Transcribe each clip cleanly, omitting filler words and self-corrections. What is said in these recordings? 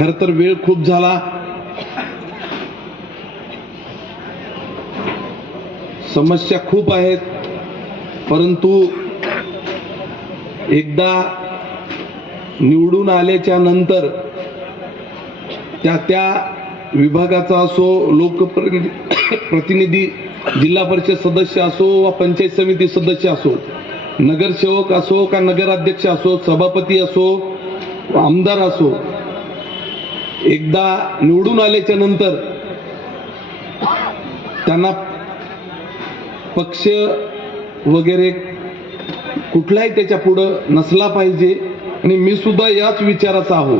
खर तर वेळ खूप झाला. समस्या खूप आहेत, परंतु एकदा निवडून आल्याच्या नंतर त्या विभागाचा असो, लोकप्रतिनिधी, जिल्हा परिषद सदस्य असो वा पंचायत समिती सदस्य असो, नगरसेवक असो का नगराध्यक्ष असो, सभापती असो, आमदार असो, एकदा निवडून आल्याच्या नंतर त्यांना पक्ष वगैरे कुठलाही त्याच्या पुढं नसला पाहिजे. आणि मी सुद्धा याच विचाराचा आहो.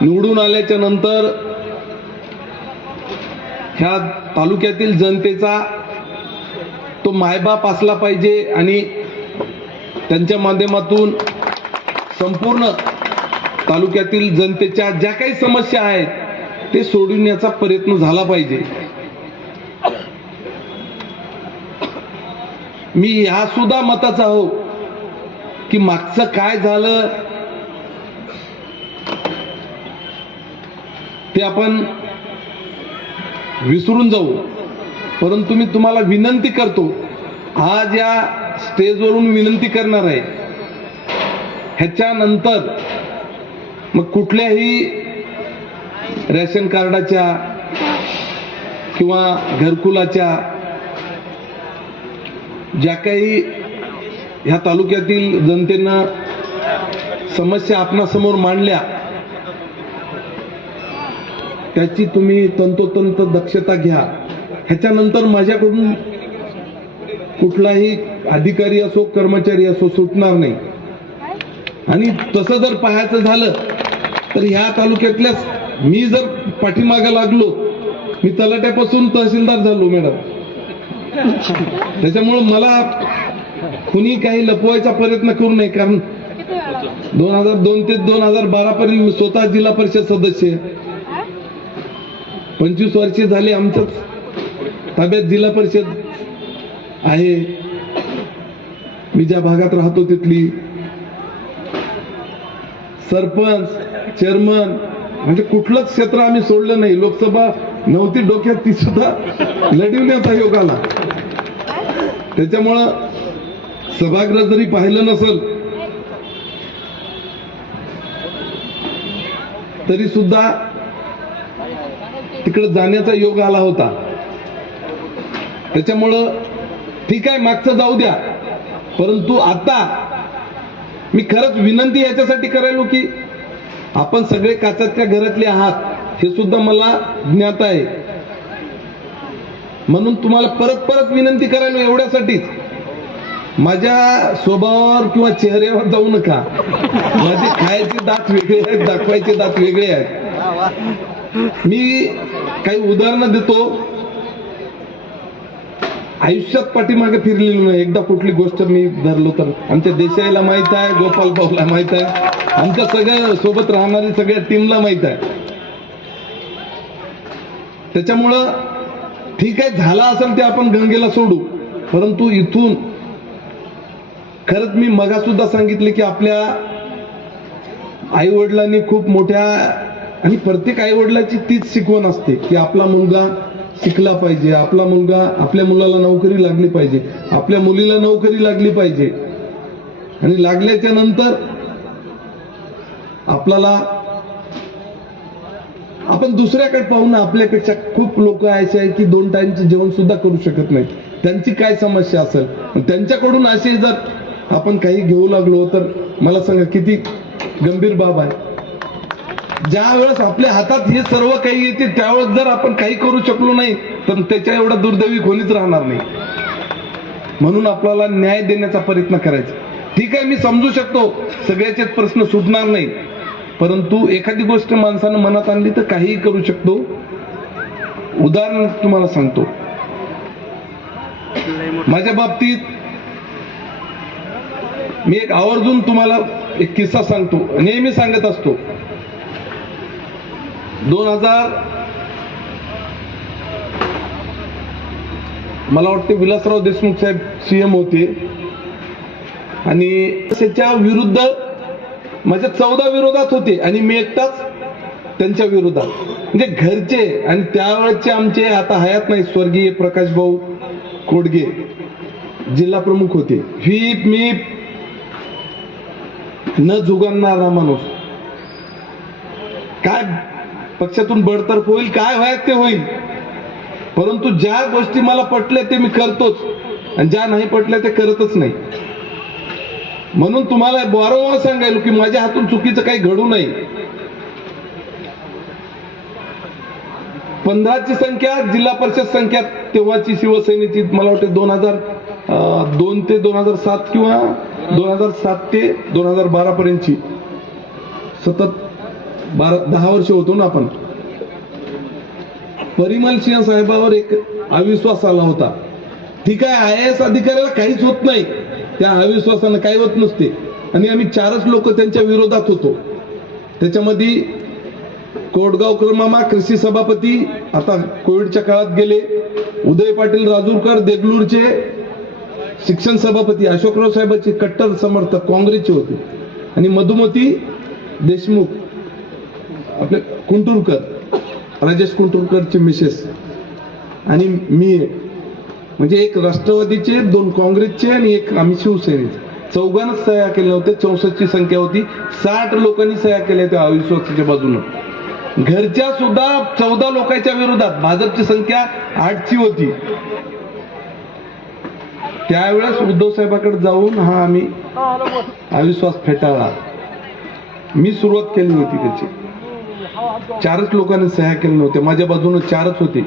निवडून आल्याच्या नंतर ह्या तालुक्यातील जनतेचा तो मायबाप असला पाहिजे आणि त्यांच्या माध्यमातून संपूर्ण तालुक्यातील जनतेच्या ज्या काही समस्या आहेत ते सोडवण्याचा प्रयत्न झाला पाहिजे. मी ह्या सुद्धा मताचा आहो की मागचं काय झालं ते आपण विसरून जाऊ. परंतु मी तुम्हाला विनंती करतो, आज या स्टेजवरून विनंती करणार आहे, ह्याच्यानंतर मग कुठल्याही रेशन कार्डाच्या किंवा घरकुलाच्या ज्या काही ह्या तालुक्यातील जनतेनं समस्या आपणासमोर मांडल्या त्याची तुम्ही तंतोतंत दक्षता घ्या. ह्याच्यानंतर माझ्याकडून कुठलाही अधिकारी असो कर्मचारी असो सुटणार नाही. आणि तसं जर पाहायचं झालं तर ह्या तालुक्यातल्या मी जर पाठीमागे लागलो, मी तलाट्यापासून तहसीलदार झालो मॅडम. त्याच्यामुळे मला कुणी काही लपवायचा प्रयत्न करू नये, कारण 2002 ते 2012 पर्यंत मी स्वतः जिल्हा परिषद सदस्य, 25 वर्षे झाले आमच्याच ताब्यात जिल्हा परिषद आहे. मी ज्या भागात राहतो तिथली सरपंच, चेअरमन, म्हणजे कुठलंच क्षेत्र आम्ही सोडलं नाही. लोकसभा नव्हती डोक्यात, ती सुद्धा लढविण्याचा योग आला. त्याच्यामुळं सभागृह जरी पाहिलं नसेल तरी सुद्धा तिकडे जाण्याचा योग आला होता. त्याच्यामुळं ठीक आहे, मागचं जाऊ द्या. परंतु आता मी खरंच विनंती याच्यासाठी करायलो की आपण सगळे काचाच्या घरातले आहात हे सुद्धा मला ज्ञात आहे. म्हणून तुम्हाला परत परत विनंती करायलो एवढ्यासाठीच. माझ्या स्वभावावर किंवा चेहऱ्यावर जाऊ नका. माझे खायचे दात वेगळे आहेत, दाखवायचे दात वेगळे आहेत. मी काही उदाहरणं देतो. आयुष्यात पाठीमागे फिरलेलो नाही. एकदा कुठली गोष्ट मी धरलो तर आमच्या देशाईला माहित आहे, गोपाल भाऊला माहित आहे, आमच्या सगळ्या सोबत राहणारी सगळ्या टीमला माहित आहे. त्याच्यामुळं ठीक आहे, झाला असेल ते आपण गंगेला सोडू. परंतु इथून खरंच मी मगासुद्धा सांगितले की आपल्या आईवडिलांनी खूप मोठ्या, आणि प्रत्येक आईवडिलाची तीच शिकवण असते की आपला मुलगा शिकला पाहिजे, आपला मुलगा, आपल्या मुलाला नोकरी लागली पाहिजे, आपल्या मुलीला नोकरी लागली पाहिजे. आणि लागल्याच्या नंतर आपल्याला आपण दुसऱ्याकडे पाहू ना. आपल्यापेक्षा खूप लोक असे आहेत की 2 टाइमचं जेवण सुद्धा करू शकत नाहीत. त्यांची काय समस्या असेल, त्यांच्याकडून असे जर आपण काही घेऊ लागलो तर मला सांगा किती गंभीर बाब आहे. ज्या वेळेस आपल्या हातात हे सर्व काही येते त्यावेळेस जर आपण काही करू शकलो नाही तर त्याच्या एवढा दुर्दैवी कोणीच राहणार नाही. म्हणून आपल्याला न्याय देण्याचा प्रयत्न करायचा. ठीक आहे, मी समजू शकतो सगळ्याचेच प्रश्न सुटणार नाही, परंतु एखादी गोष्ट माणसानं मनात आणली तर काहीही करू शकतो. उदाहरण तुम्हाला सांगतो. माझ्या बाबतीत मी एक आवर्जून तुम्हाला एक किस्सा सांगतो, नेहमी सांगत असतो. 2000 मला वाटते विलासराव देशमुख साहेब सीएम होते आणि त्याच्या विरुद्ध माझ्या 14 विरोधात होते आणि मी एकटाच त्यांच्या विरोधात, म्हणजे घरचे. आणि त्यावेळेचे आमचे आता हयात नाही स्वर्गीय प्रकाश भाऊ कोडगे जिल्हा प्रमुख होते. व्हीप मीप न जुगारणारा माणूस. काय पक्षातून बडतर्फ होईल, काय व्हायचं ते होईल, परंतु ज्या गोष्टी मला पटल्या ते मी करतोच आणि ज्या नाही पटल्या ते करतच नाही. म्हणून तुम्हाला वारंवार सांगायलो की माझ्या हातून चुकीचं काही घडू नये. 15ची संख्या जिल्हा परिषद संख्या तेव्हाची शिवसेनेची मला वाटते 2002 ते 2007 किंवा 2007 ते 2012 पर्यंतची, सतत 10 वर्ष होतो ना आपण. परिमल सिंह साहेबावर एक अविश्वास आला होता. ठीक आहे, IAS अधिकाऱ्याला काहीच होत नाही, त्या अविश्वासानं काही होत नसते. आणि आम्ही 4च लोक त्यांच्या विरोधात होतो. त्याच्यामध्ये कोटगावकर मामा कृषी सभापती आता कोविडच्या काळात गेले, उदय पाटील राजूरकर देगलूरचे शिक्षण सभापती, अशोकराव साहेबांचे कट्टर समर्थक काँग्रेसचे होते, आणि मधुमती देशमुख आपले कुंटुरकर, राजेश कुंटुरकरचे मिसेस, आणि मी, म्हणजे एक राष्ट्रवादीचे, 2 काँग्रेसचे आणि एक आम्ही शिवसेनेचे, 4घांनाच सह्या केल्या होत्या. 64ची संख्या होती. 60 लोकांनी सह्या केल्या त्या अविश्वासाच्या बाजूनं. घरच्या सुद्धा 14 लोकांच्या विरोधात. भाजपची संख्या 8ची होती. त्यावेळेस उद्धव साहेबांकडे जाऊन हा आम्ही अविश्वास फेटाळला. मी सुरुवात केली होती त्याची. 4च लोकांनी सह्या केल्या नव्हत्या, माझ्या बाजूने 4च होते.